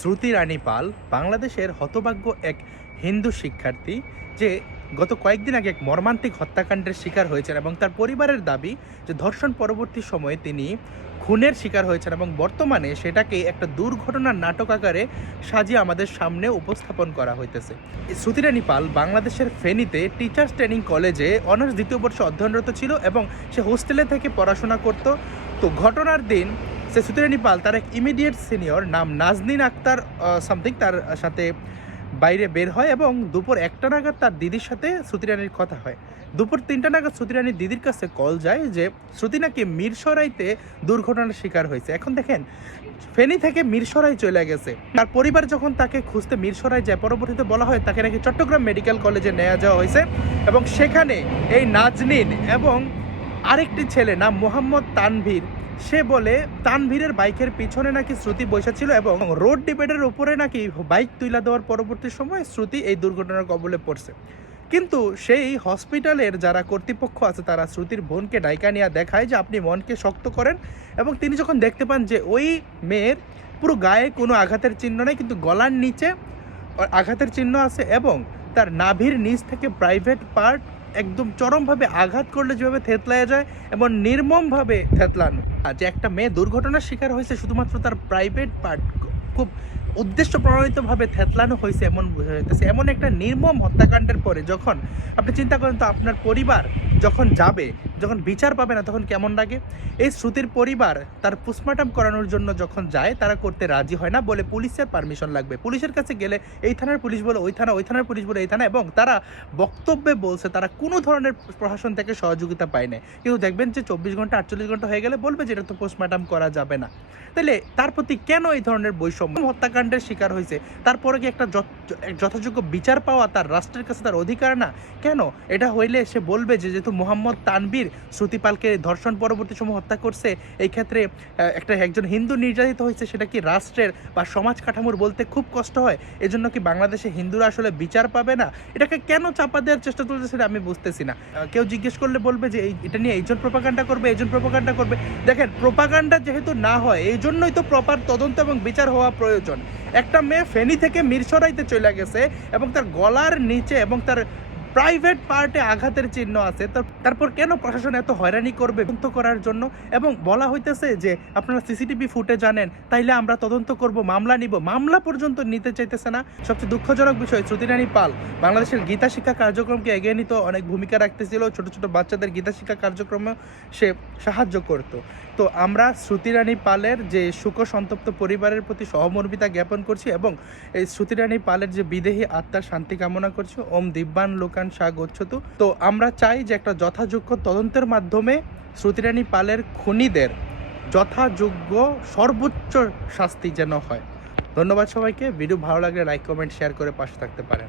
শ্রুতি রানী পাল বাংলাদেশের হতভাগ্য এক হিন্দু শিক্ষার্থী, যে গত কয়েকদিন আগে এক মর্মান্তিক হত্যাকাণ্ডের শিকার হয়েছেন এবং তার পরিবারের দাবি যে ধর্ষণ পরবর্তী সময়ে তিনি খুনের শিকার হয়েছেন এবং বর্তমানে সেটাকে একটা দুর্ঘটনার নাটক আকারে সাজিয়ে আমাদের সামনে উপস্থাপন করা হইতেছে। শ্রুতি রানী পাল বাংলাদেশের ফেনীতে টিচার্স ট্রেনিং কলেজে অনার্স দ্বিতীয় বর্ষে অধ্যয়নরত ছিল এবং সে হোস্টেলে থেকে পড়াশোনা করত। তো ঘটনার দিন শ্রুতি রানী পাল তার এক ইমিডিয়েট সিনিয়র নাম নাজনীন আক্তার সামথিং তার সাথে বাইরে বের হয় এবং দুপুর 1টা নাগাদ তার দিদির সাথে শ্রুতি রানীর কথা হয়। দুপুর 3টা নাগাদ শ্রুতি রানীর দিদির কাছে কল যায় যে শ্রুতি নাকি মিরসরাইতে দুর্ঘটনার শিকার হয়েছে। এখন দেখেন, ফেনী থেকে মিরসরাই চলে গেছে। তার পরিবার যখন তাকে খুঁজতে মিরসরাই যায়, পরবর্তীতে বলা হয় তাকে নাকি চট্টগ্রাম মেডিকেল কলেজে নেওয়া যাওয়া হয়েছে এবং সেখানে এই নাজনীন এবং আরেকটি ছেলে নাম মোহাম্মদ তানভীর, সে বলে তানভীরের বাইকের পিছনে নাকি শ্রুতি বসে ছিল এবং রোড ডিভাইডারের উপরে নাকি বাইক তুলে দেওয়ার পরবর্তী সময় শ্রুতি এই দুর্ঘটনার কবলে পড়ছে। কিন্তু সেই হসপিটালের যারা কর্তৃপক্ষ আছে তারা শ্রুতির বোনকে ডাইকা নিয়ে দেখায় যে আপনি মনকে শক্ত করেন, এবং তিনি যখন দেখতে পান যে ওই মেয়ের পুরো গায়ে কোনো আঘাতের চিহ্ন নেই, কিন্তু গলার নিচে আঘাতের চিহ্ন আছে এবং তার নাভির নিচ থেকে প্রাইভেট পার্ট একদম চরমভাবে আঘাত করলে যেভাবে থেতলায় যায় এবং নির্মমভাবে থেতলানো। আর যে একটা মেয়ে দুর্ঘটনার শিকার হয়েছে শুধুমাত্র তার প্রাইভেট পার্ট খুব উদ্দেশ্য প্রণোদিতভাবে থেতলানো হয়েছে এমন বোঝা যাইতেছে। এমন একটা নির্মম হত্যাকাণ্ডের পরে যখন আপনি চিন্তা করেন তো আপনার পরিবার যখন যাবে, যখন বিচার পাবে না, তখন কেমন লাগে। এই শ্রুতির পরিবার তার পোস্টমর্টম করানোর জন্য যখন যায়, তারা করতে রাজি হয় না, বলে পুলিশের পারমিশন লাগবে। পুলিশের কাছে গেলে এই থানার পুলিশ বলে ওই থানা, ওই থানার পুলিশ বলে এই থানা, এবং তারা বক্তব্যে বলছে তারা কোনো ধরনের প্রশাসন থেকে সহযোগিতা পায় না। কিন্তু দেখবেন যে 24 ঘন্টা 48 ঘন্টা হয়ে গেলে বলবে যে এটা তো পোস্টমর্টম করা যাবে না। তাহলে তার প্রতি কেন এই ধরনের বৈষম্য? হত্যাকাণ্ডের শিকার হয়েছে, তারপরে কি একটা যথাযোগ্য বিচার পাওয়া তার রাষ্ট্রের কাছে তার অধিকার না? কেন এটা হইলে সে বলবে যে যেহেতু মোহাম্মদ তানভীর শ্রুতি পালকে ধর্ষণ পরবর্তী সময় হত্যা করছে, এই ক্ষেত্রে একজন হিন্দু নির্যাতিত হয়েছে, সেটা কি রাষ্ট্রের বা সমাজ কাঠামোর বলতে খুব কষ্ট হয়? এজন্য কি বাংলাদেশে হিন্দুরা আসলে বিচার পাবে না? এটাকে কেন চাপা দেওয়ার চেষ্টা চলছে সেটা আমি বুঝতেছি না। কেউ জিজ্ঞেস করলে বলবে যে এটা নিয়ে এইজন প্রোপাগান্ডা করবে, এইজন প্রোপাগান্ডা করবে। দেখেন, প্রোপাগান্ডা যেহেতু না হয়, এই জন্যই তো প্রপার তদন্ত এবং বিচার হওয়া প্রয়োজন। একটা মেয়ে ফেনী থেকে মিরসরাইতে চলে গেছে এবং তার গলার নিচে এবং তার প্রাইভেট পার্টে আঘাতের চিহ্ন আছে, তারপর কেন প্রশাসন এত হয়রানি করবে তদন্ত করার জন্য? এবং বলা হইতেছে যে আপনারা সিসিটিভি ফুটে জানেন, তাইলে আমরা তদন্ত করব, মামলা নিব। মামলা পর্যন্ত নিতে চাইতেছে না। সবচেয়ে দুঃখজনক বিষয়, শ্রুতি রানী পাল বাংলাদেশের গীতা শিক্ষা কার্যক্রমকে এগিয়ে নিতে অনেক ভূমিকা রাখতেছিল। ছোট ছোট বাচ্চাদের গীতা শিক্ষা কার্যক্রমে সে সাহায্য করত। তো আমরা শ্রুতি রানী পালের যে শোক সন্তপ্ত পরিবারের প্রতি সহমর্মিতা জ্ঞাপন করছি এবং এই শ্রুতি রানী পালের যে বিদেহী আত্মার শান্তি কামনা করছি। ওম দিব্যান লোকান সা গচ্ছতু। তো আমরা চাই যে একটা যথাযোগ্য তদন্তের মাধ্যমে শ্রুতি রানী পালের খুনিদের যথাযোগ্য সর্বোচ্চ শাস্তি যেন হয়। ধন্যবাদ সবাইকে। ভিডিও ভালো লাগলে লাইক, কমেন্ট, শেয়ার করে পাশে থাকতে পারেন।